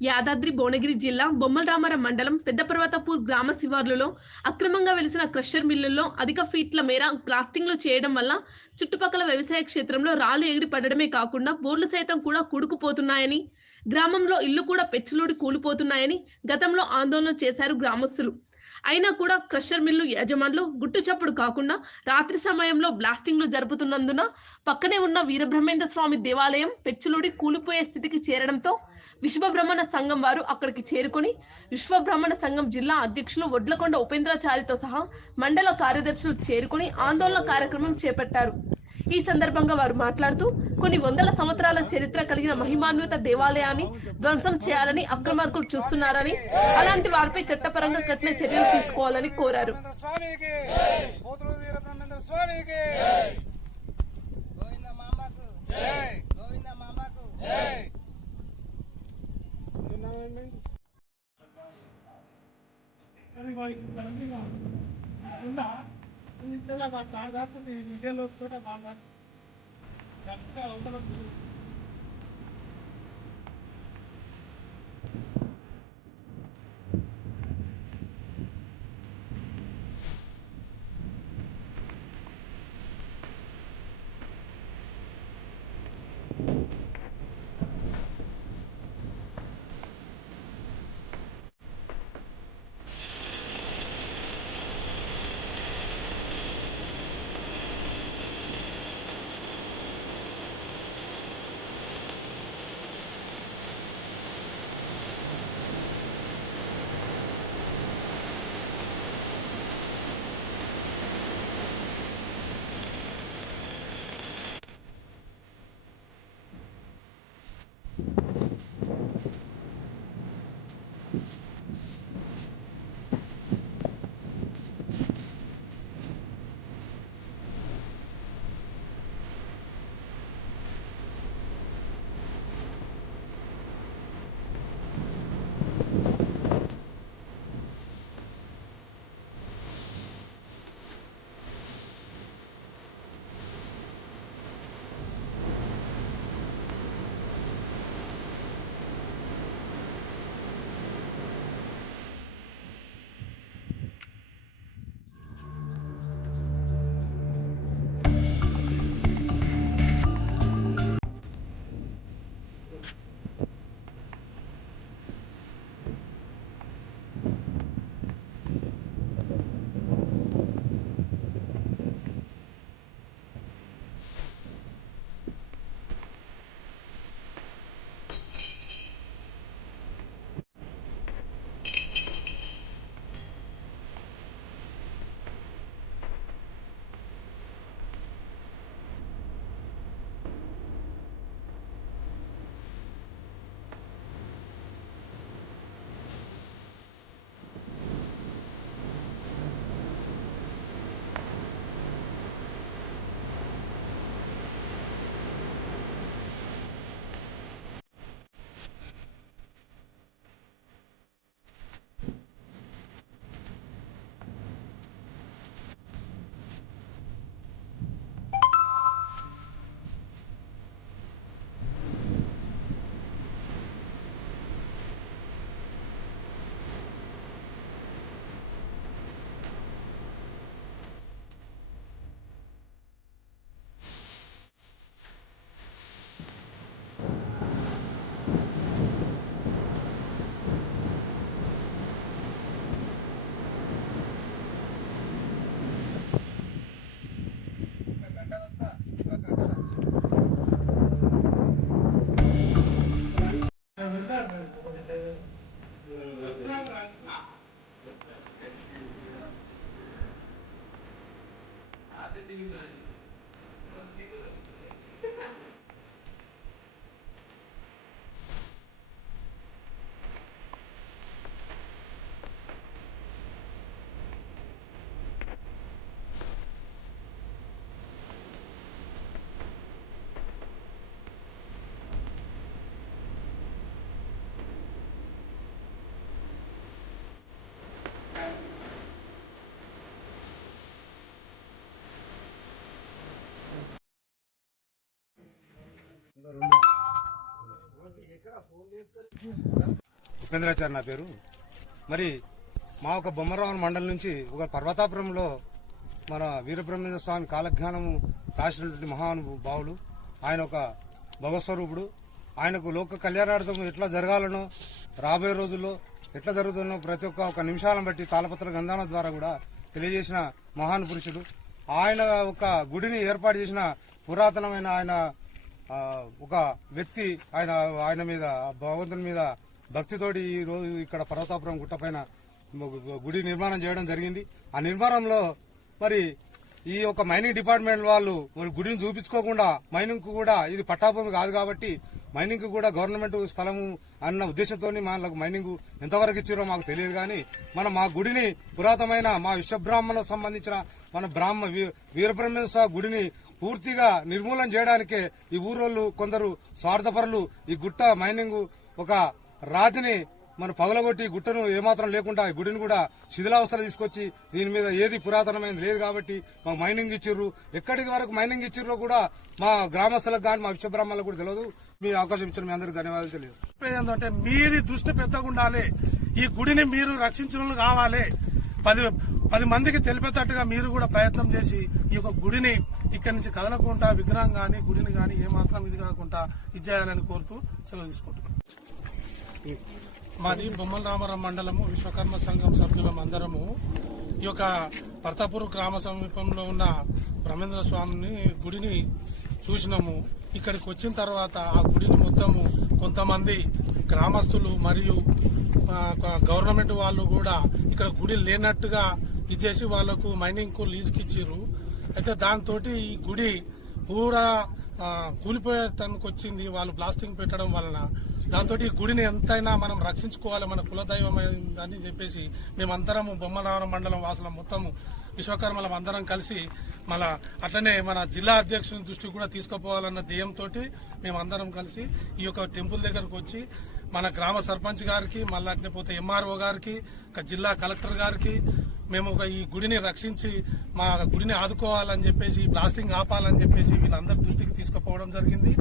యాదాద్రి భువనగిరి జిల్లా బొమ్మలరామారం మండలం పెద్దపర్వతపూర్ గ్రామ శివార్లలో అక్రమంగా వెలిసిన క్రషర్ మిల్లుల్లో అధిక ఫీట్ల మేర బ్లాస్టింగ్లు చేయడం వల్ల చుట్టుపక్కల వ్యవసాయ క్షేత్రంలో రాళ్లు ఎగిరి పడడమే కాకుండా బోర్లు సైతం కూడా కూడుకుపోతున్నాయని, గ్రామంలో ఇల్లు కూడా పెచ్చులుడి కూలిపోతున్నాయని గతంలో ఆందోళన చేశారు గ్రామస్తులు. అయినా కూడా క్రషర్ మిల్లు యజమానులు గుట్టు చప్పుడు కాకుండా రాత్రి సమయంలో బ్లాస్టింగ్లు జరుపుతున్నందున పక్కనే ఉన్న వీరబ్రహ్మేంద్ర స్వామి దేవాలయం పెచ్చులుడి కూలిపోయే స్థితికి చేరడంతో విశ్వబ్రహ్మణ సంఘం వారు అక్కడికి చేరుకొని విశ్వబ్రహ్మణ సంఘం జిల్లా అధ్యక్షులు వడ్లకొండ ఉపేంద్రాచారితో సహా మండల కార్యదర్శులు చేరుకొని ఆందోళన కార్యక్రమం చేపట్టారు. ఈ సందర్భంగా వారు మాట్లాడుతూ కొన్ని వందల సంవత్సరాల చరిత్ర కలిగిన మహిమాన్విత దేవాలయాన్ని ధ్వంసం చేయాలని అక్రమార్కులు చూస్తున్నారని, అలాంటి వారిపై చట్టపరంగా కఠిన చర్యలు తీసుకోవాలని కోరారు. ఉపేంద్రాచారి నా పేరు. మరి మా ఒక బొమ్మరావణ మండలం నుంచి ఒక పర్వతాపురంలో మన వీరబ్రహ్మేంద్ర స్వామి కాలజ్ఞానం రాసినటువంటి మహానుభావులు. ఆయన ఒక భగవస్వరూపుడు. ఆయనకు లోక కళ్యాణార్థం ఎట్లా జరగాలనో, రాబోయే రోజుల్లో ఎట్లా జరుగుతుందో ప్రతి ఒక్క నిమిషాలను బట్టి తాళపత్ర గంధాల ద్వారా కూడా తెలియజేసిన మహాన్ పురుషుడు. ఆయన ఒక గుడిని ఏర్పాటు చేసిన పురాతనమైన ఆయన ఒక వ్యక్తి. ఆయన మీద, భగవంతుని మీద భక్తితోటి ఈ రోజు ఇక్కడ పర్వతాపురం గుట్టపైన గుడి నిర్మాణం చేయడం జరిగింది. ఆ నిర్మాణంలో మరి ఈ యొక్క మైనింగ్ డిపార్ట్మెంట్ వాళ్ళు మరి గుడిని చూపించుకోకుండా, మైనింగ్ కు కూడా ఇది పట్టాభూమి కాదు కాబట్టి మైనింగ్ కు కూడా గవర్నమెంట్ స్థలము అన్న ఉద్దేశంతో మనకు మైనింగ్ ఎంతవరకు ఇచ్చారో మాకు తెలియదు. కానీ మనం మా గుడిని పురాతనమైన మా విశ్వబ్రాహ్మణకు సంబంధించిన మన వీరబ్రహ్మేంద్ర స్వామి గుడిని పూర్తిగా నిర్మూలన చేయడానికే ఈ ఊరోళ్ళు కొందరు స్వార్థపరులు ఈ గుట్ట మైనింగ్ ఒక రాతిని మన పగలగొట్టి గుట్టను ఏమాత్రం లేకుండా ఈ గుడిని కూడా శిథిలావస్థలు తీసుకొచ్చి దీని మీద ఏది పురాతనమైనది లేదు కాబట్టి మాకు మైనింగ్ ఇచ్చిర్రు. ఎక్కడికి వరకు మైనింగ్ ఇచ్చిర్రో కూడా మా గ్రామస్తులకు కానీ మా విశ్వబ్రాహ్మణులకు కూడా తెలియదు. మీ అవకాశం ఇచ్చిన మీ అందరికి ధన్యవాదాలు తెలియదు. ఏంటంటే మీది దృష్టి పెద్దగా ఉండాలి. ఈ గుడిని మీరు రక్షించిన కావాలి. 10 మందికి తెలిపేటట్టుగా మీరు కూడా ప్రయత్నం చేసి ఈ యొక్క గుడిని ఇక్కడి నుంచి కదలకుండా విగ్రహం గాని గుడిని గాని ఏమాత్రం ఇది కాకుండా ఇది చేయాలని కోరుతూ సెలవు తీసుకుంటున్నాం. మాది బొమ్మల రామారం మండలము విశ్వకర్మ సంఘం సభ్యులం అందరము ఈ యొక్క పర్తాపూర్ గ్రామ సమీపంలో ఉన్న బ్రహ్మేంద్ర స్వామిని గుడిని చూసినాము. ఇక్కడికి వచ్చిన తర్వాత ఆ గుడిని మొత్తము కొంతమంది గ్రామస్తులు మరియు గవర్నమెంట్ వాళ్ళు కూడా ఇక్కడ గుడి లేనట్టుగా ఇచ్చేసి వాళ్లకు మైనింగ్ కు లీజుకి ఇచ్చిర్రు. అయితే దాంతో ఈ గుడి పూరా కూలిపోయేటానికి వచ్చింది వాళ్ళు బ్లాస్టింగ్ పెట్టడం వలన. దాంతో ఈ గుడిని ఎంతైనా మనం రక్షించుకోవాలి, మన కులదైవమైందని చెప్పేసి మేమందరము బొమ్మరావరం మండలం వాసులం మొత్తము విశ్వకర్మలం అందరం కలిసి మళ్ళా అట్లనే మన జిల్లా అధ్యక్షుని దృష్టికి కూడా తీసుకుపోవాలన్న ధ్యేయంతో మేమందరం కలిసి ఈ యొక్క టెంపుల్ దగ్గరకు వచ్చి మన గ్రామ సర్పంచ్ గారికి, మళ్ళీ అట్నే పోతే ఎంఆర్ఓ గారికి, జిల్లా కలెక్టర్ గారికి మేము ఈ గుడిని రక్షించి మా గుడిని ఆదుకోవాలని చెప్పేసి, బ్లాస్టింగ్ ఆపాలని చెప్పేసి వీళ్ళందరి దృష్టికి తీసుకుపోవడం జరిగింది.